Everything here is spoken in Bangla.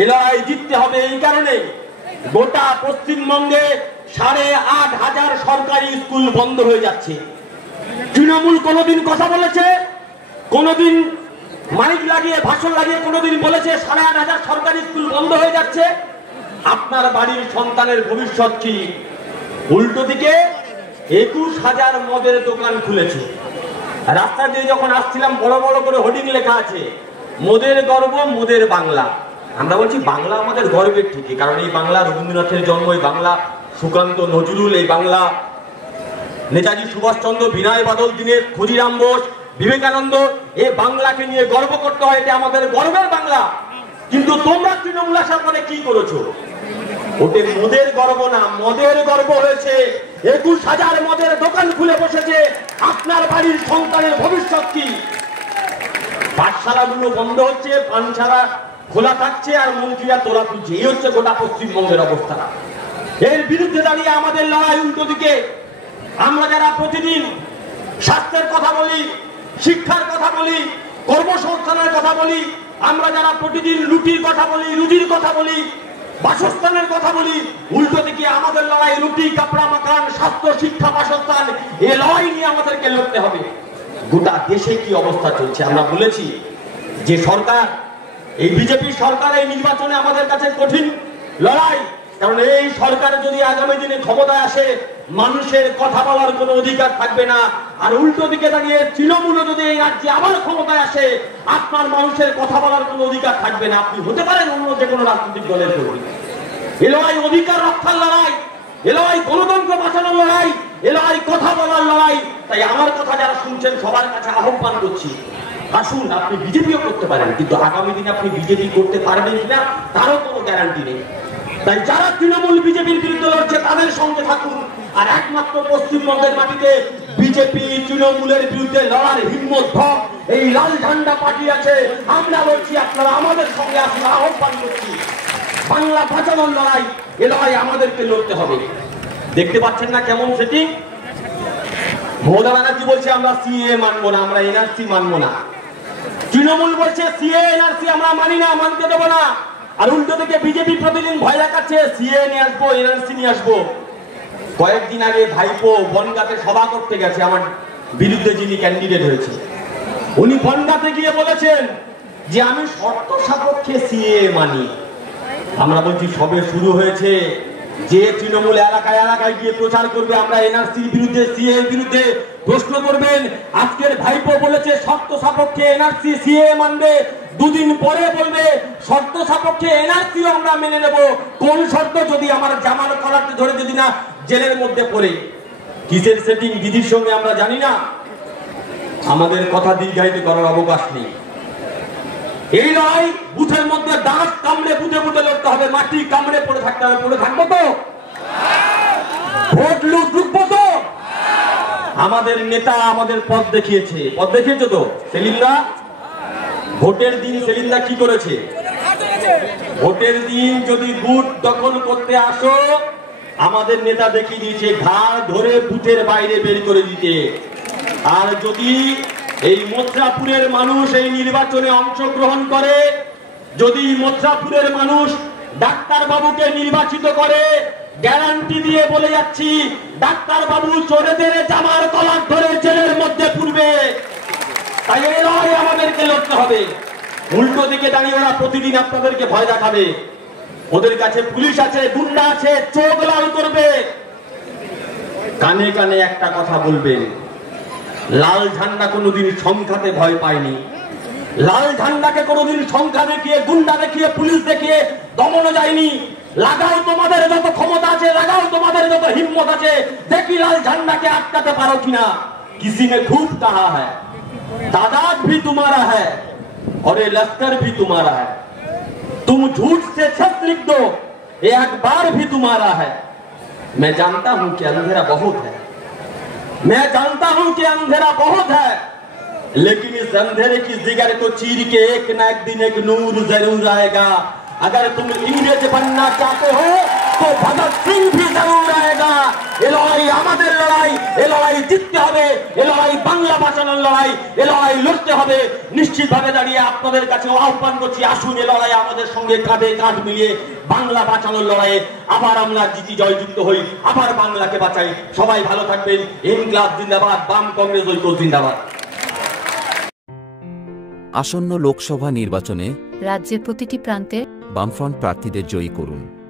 এ লড়াই জিততে হবে এই কারণে গোটা পশ্চিমবঙ্গে 8,500 সরকারি স্কুল বন্ধ হয়ে যাচ্ছে। তৃণমূল কোনোদিন কথা বলেছে, কোনোদিন মাইক লাগিয়ে ভাষণ লাগিয়ে কোনোদিন বলেছে 8,500 সরকারি স্কুল বন্ধ হয়ে যাচ্ছে? আপনার বাড়ির সন্তানের ভবিষ্যৎ কি? উল্টো দিকে 21,000 মদের দোকান খুলেছে। রাস্তা দিয়ে যখন আসছিলাম বড় বড় করে হোর্ডিং লেখা আছে, মোদের গর্ব মোদের বাংলা। আমরা বলছি বাংলা আমাদের গর্বের ঠিকই, কারণ এই বাংলা রবীন্দ্রনাথের জন্ম, এই বাংলা সুকান্ত নজরুল, এই বাংলা নেতাজি সুভাষচন্দ্র, বিনয় বাদল দীনেশ, ক্ষুদিরাম বোস, বিবেকানন্দ। এই বাংলাকে নিয়ে গর্ব করতে হয়, এটা আমাদের গর্বের বাংলা। কিন্তু তোমরা তৃণমূল আসার পরে কি করেছো? ওতে মোদের গর্ব না, মদের গর্ব হয়েছে। 21,000 মদের দোকান খুলে বসেছে। আপনার বাড়ির সন্তানের ভবিষ্যৎ কি? পাঠশালাগুলো বন্ধ হচ্ছে, পানশালা খোলা থাকছে, আর মন্ত্রীরা তোলা তুলছে। এই হচ্ছে গোটা পশ্চিমবঙ্গের অবস্থা। এর বিরুদ্ধে দাঁড়িয়ে আমাদের লড়াই উল্টো দিকে। আমরা যারা প্রতিদিন স্বাস্থ্যের কথা বলি, শিক্ষার কথা বলি, কর্মসংস্থানের কথা বলি, আমরা যারা প্রতিদিন রুটির কথা বলি, রুজির কথা বলি, বাসস্থানের কথা বলি, উল্টো দিকে আমাদের লড়াই রুটি, কাপড়া, মাকান, স্বাস্থ্য, শিক্ষা, বাসস্থান। এই লড়াই নিয়ে আমাদেরকে লড়তে হবে। গোটা দেশে কি অবস্থা চলছে আমরা বলেছি যে সরকার, এই বিজেপি সরকার, এই নির্বাচনে আমাদের কাছে কঠিন লড়াই। কারণ এই সরকার যদি আগামী দিনে ক্ষমতায় আসে, মানুষের কথা বলার কোনো অধিকার থাকবে না। আর উল্টো দিকে দাঁড়িয়ে তৃণমূল যদি এই রাজ্যে আবার ক্ষমতায় আসে, আপনার মানুষের কথা বলার কোনো অধিকার থাকবে না। আপনি হতে পারেন অন্য যে কোনো রাজনৈতিক দলের কর্মী। এ লড়াই অধিকার রক্ষার লড়াই, এ লড়াই গণতন্ত্র বাঁচানোর লড়াই, এ লড়াই কথা বলার লড়াই। তাই আমার কথা যারা শুনছেন সবার কাছে আহ্বান করছি, আসুন, আপনি বিজেপিও করতে পারেন, কিন্তু আগামী দিনে আপনি বিজেপি করতে পারবেন কিনা তারও কোনো গ্যারান্টি নেই। তাই যারা তৃণমূল বিজেপির বিরুদ্ধে লড়ছে তাদের সঙ্গে থাকুন। আর একমাত্র পশ্চিমবঙ্গের মাটিতে বিজেপি তৃণমূলের বিরুদ্ধে লড়ার হিম্মত ভক এই লাল ঝান্ডা পার্টি আছে। আমরা লড়ছি, আপনারা আমাদের সঙ্গে আসুন, আহ্বান করছি। বাংলা বাঁচানোর লড়াই, এ লড়াই আমাদেরকে লড়তে হবে। দেখতে পাচ্ছেন না কেমন সেটিং? মমতা ব্যানার্জি বলছে আমরা সিএ মানবো না, আমরা এনআরসি মানবো না। তৃণমূল বলছে সিএ এনআরসি আমরা মানি না, মানতে দেবো না। আর উল্টো থেকে বিজেপি প্রতিদিন ভয় দেখাচ্ছে সিএ নিয়ে আসবো, এনআরসি নিয়ে আসবো। কয়েকদিন আগে ভাইপো বনগাঁতে সভা করতে গেছে, আমার বিরুদ্ধে যিনি ক্যান্ডিডেট হয়েছে, উনি বনগাঁতে গিয়ে বলেছেন যে আমি শর্ত সাপেক্ষে সিএ মানি। আমরা বলছি সবে শুরু হয়েছে। যে তৃণমূল এলাকায় এলাকায় গিয়ে প্রচার করবে আমরা এনআরসির বিরুদ্ধে, সিএ এর বিরুদ্ধে, প্রশ্ন করবেন। আজকের ভাইপো বলেছে শর্ত সাপেক্ষে এনআরসি সিএ মানবে, দুদিন পরে বলবে শর্ত সাপেক্ষে এনআরসিও আমরা মেনে নেব। কোন শর্ত? যদি আমার জামানত করাতে ধরে যদি না জেলের মধ্যে পড়ে। কিসের সেটিং দিদির সঙ্গে আমরা জানি না। আমাদের কথা দীর্ঘায়িত করার অবকাশ নেই। এই লড়াই বুথের মধ্যে দাঁত কামড়ে বুথে বুথে লড়তে হবে, মাটি কামড়ে পড়ে থাকতে হবে। পড়ে থাকবো তো? ভোট লুট ঢুকবো তো? আমাদের নেতা আমাদের পথ দেখিয়েছে, পথ দেখিয়েছে তো। সেলিমদা ভোটের দিন সেলিমদা কি করেছে? ভোটের দিন যদি বুথ দখল করতে আসো, আমাদের নেতা দেখিয়ে দিয়েছে ঘাড় ধরে বুথের বাইরে বের করে দিতে। আর যদি এই মথুরাপুরের মানুষ এই নির্বাচনে অংশগ্রহণ করে, যদি মথুরাপুরের মানুষ ডাক্তার বাবুকে নির্বাচিত করে, গ্যারান্টি দিয়ে বলে যাচ্ছি ডাক্তার বাবু চোরেদের জামার কলার ধরে জেলের মধ্যে পুরবে। তাই এই লড়াই আমাদেরকে লড়তে হবে। উল্টো দিকে দাঁড়িয়ে ওরা প্রতিদিন আপনাদেরকে ভয় দেখাবে। ওদের কাছে পুলিশ আছে, গুন্ডা আছে, চোখ লাল করবে। কানে কানে একটা কথা বলবেন, লাল ঝান্ডা কোনোদিন সংখ্যাতে ভয় পায়নি। লাল ঝান্ডাকে কোনোদিন সংখ্যা দেখিয়ে, গুন্ডা দেখিয়ে, পুলিশ দেখিয়ে দমনো যায়নি। লাগাও তোমাদের যত ক্ষমতা আছে, লাগাও তোমাদের যত হিম্মত আছে, দেখি লাল ঝান্ডাকে আটকাতে পারো কিনা। किसी ने खूब कहा है तादाद भी तुम्हारा है और ये लश्कर भी तुम्हारा है, तुम झूठ से छत लिख दो ये अखबार भी तुम्हारा है। मैं जानता हूं कि अंधेरा बहुत है, मैं जानता हूं कि अंधेरा बहुत है, लेकिन इस अंधेरे की जिगर को चीर के एक न एक दिन एक नूर जरूर आएगा। अगर तुम इंग्रेज बनना चाहते हो तो भगत सिंह भी जरूर रहेगा। ये लड़ाई আমাদের লড়াই, এই লড়াই জিততে হবে, এই লড়াই বাংলা বাঁচানোর লড়াই, এই লড়াই লড়তে হবে। নিশ্চিতভাবে দাঁড়িয়ে আপনাদের কাছে আহ্বান করছি, আসুন এই লড়াই আমাদের সঙ্গে কাঁধে কাঁধ মিলিয়ে বাংলা বাঁচানোর লড়াইয়ে আবার আমরা জিতি জয়যুক্ত হই, আবার বাংলাকে বাঁচাই। সবাই ভালো থাকবেন। ইনকিলাব জিন্দাবাদ, বাম কংগ্রেস ঐক্য জিন্দাবাদ। আসন্ন লোকসভা নির্বাচনে রাজ্যের প্রতিটি প্রান্তে বামফ্রন্ট প্রার্থীদের জয়ী করুন।